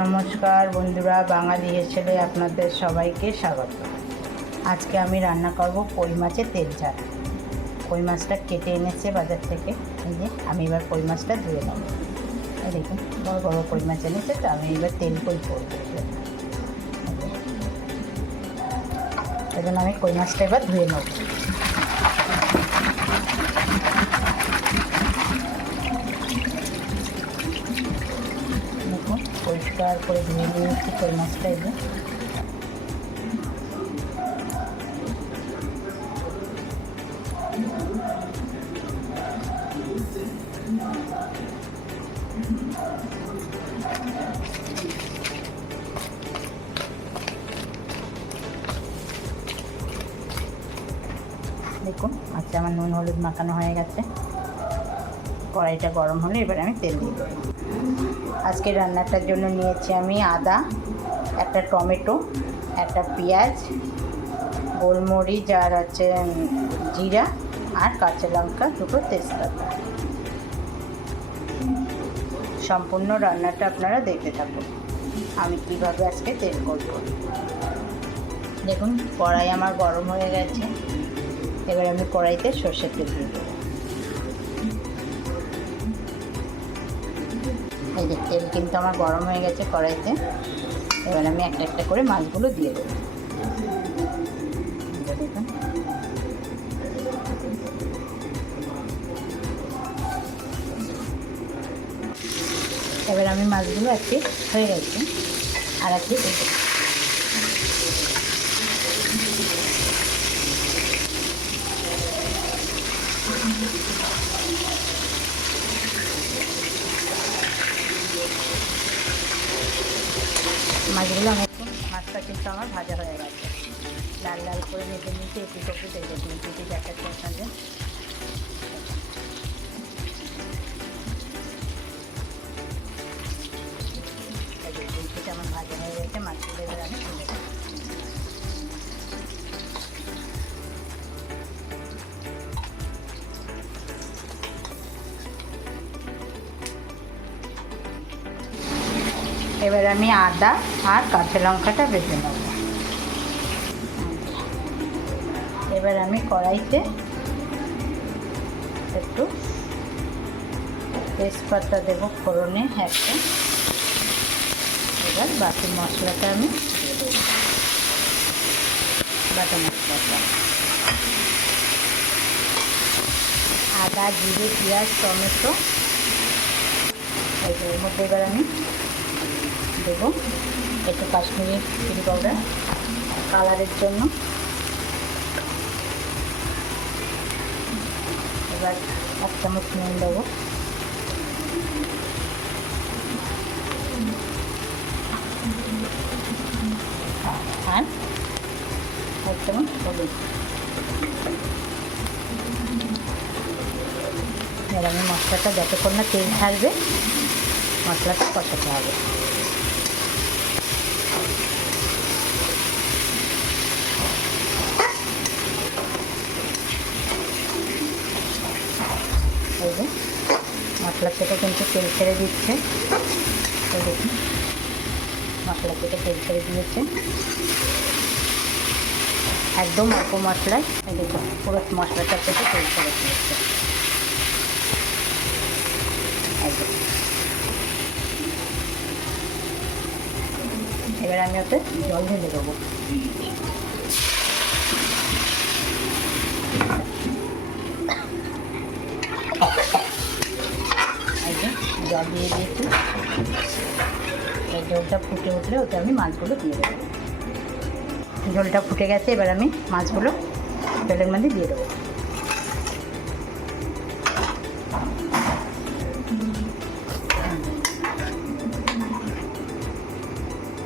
নমস্কার বন্ধুরা, বাঙালি ছেলে আপনাদের সবাইকে স্বাগত। আজকে আমি রান্না করব কই মাছের তেল ঝাল। কই মাছটা কেটে এনেছে বাজার থেকে, এই যে আমি এবার কই মাছটা ধুয়ে নেব। দেখুন, বড় বড় কই মাছ এনেছে, তো আমি এবার তেল কই করব। এই আমি কই মাছটা এবার ধুয়ে নেব দেখুন করে ধুয়ে নিয়েছি কই মাছটা যে দেখুন আচ্ছা আমার নুন হলুদ মাখানো হয়ে গেছে কড়াইটা গরম হলে এবার আমি তেল দিয়ে দেবো। আজকে রান্নাটার জন্য নিয়েছি আমি আদা, একটা টমেটো, একটা পেঁয়াজ, গোলমরিচ আর হচ্ছে জিরা আর কাঁচা লঙ্কা দুটো তেজপাতা। সম্পূর্ণ রান্নাটা আপনারা দেখতে থাকুন, আমি কীভাবে আজকে তেল করব। দেখুন, কড়াই আমার গরম হয়ে গেছে, এবার আমি কড়াইতে সর্ষের তেল দিয়ে দেবো। এই যে তেল কিন্তু আমার গরম হয়ে গেছে কড়াইতে। এবার আমি একটা একটা করে মাছগুলো দিয়ে দেবো। এবার আমি মাছগুলো একটি হয়ে গেছে। আর একটি দেবো মাছগুলো আমি এখন মাছটা কিন্তু আমার ভাজা হয়ে গেছে। লাল লাল করে ভেজে নিয়েছি, একটু টপু দেখে দেখুন দুটি দেখাচ্ছে আপনাদের। আমার ভাজা হয়ে গেছে, মাছগুলো এবার আমি এবার আমি আদা আর কাঁচা লঙ্কাটা বেটে নেব। এবার আমি কড়াইতে একটু তেজপাতা দেবো ফোড়নে একটা এবার বাকি মশলাটা আমি দিয়ে বাটা মশলাটা। আদা, জিরে, পেঁয়াজ, টমেটো। এর মধ্যে এবার আমি দেবো। একটু কাশ্মীরি চিলি পাউডার কালারের জন্য। এবার এক চামচ নুন দেবো। আর এক চামচ হলুদ। এবার আমি মশলাটা যতক্ষণ না তেল ছাড়বে, মশলাটা কষাতে হবে এই যে মশলা থেকে কিন্তু তেল ছেড়ে দিচ্ছে। মশলা থেকে তেল ছেড়ে দিয়েছে। একদম অল্প মশলায় দেখুন, পুরো মশলাটা থেকে তেল ছেড়ে দিয়েছে। যে। এবার আমি ওতে জল ঢেলে দেবো এই যে জল দিয়ে দিয়েছি। জলটা ফুটে উঠলে ওতে আমি মাছগুলো দিয়ে দেবো। জলটা ফুটে গেছে, এবার আমি মাছগুলো জলের মধ্যে দিয়ে দেবো।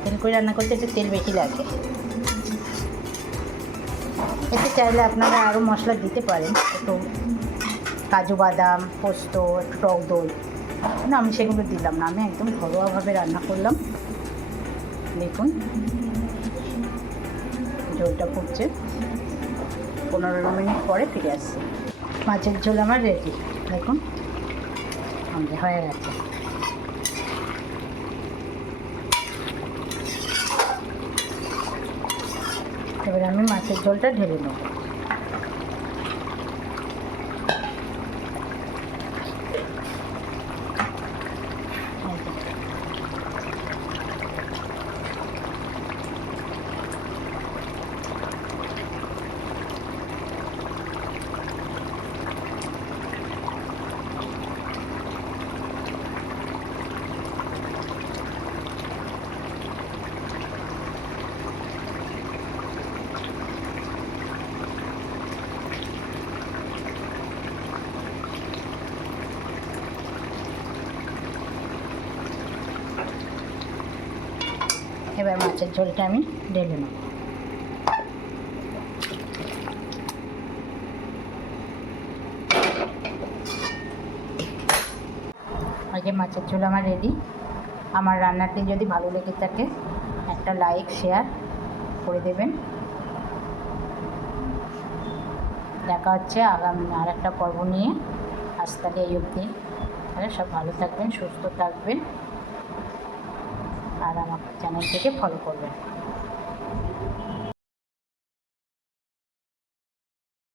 তেল করে রান্না করতে একটু তেল বেশি লাগে। এতে চাইলে আপনারা আরও মশলা দিতে পারেন। একটু কাজু বাদাম, পোস্ত, একটু টক দই। না, আমি সেগুলো দিলাম না। আমি একদম ঘরোয়াভাবে রান্না করলাম। দেখুন ঝোলটা পড়ছে। পনেরো মিনিট পরে ফিরে আসছে। মাছের ঝোল আমার রেডি দেখুন, আমাদের হয়ে গেছে। এবার আমি মাছের ঝোলটা ঢেলে নেব। এবার মাছের ঝোলটা আমি ঢেলে নেব। আজকে মাছের ঝোল আমার রেডি আমার রান্নাটি যদি ভালো লেগে থাকে, একটা লাইক শেয়ার করে দেবেন। দেখা হচ্ছে আগামী আর একটা পর্ব নিয়ে। আজ তাহলে এই অবধি। তাহলে সব ভালো থাকবেন, সুস্থ থাকবেন। আর আমার চ্যানেলটিকে ফলো করবেন।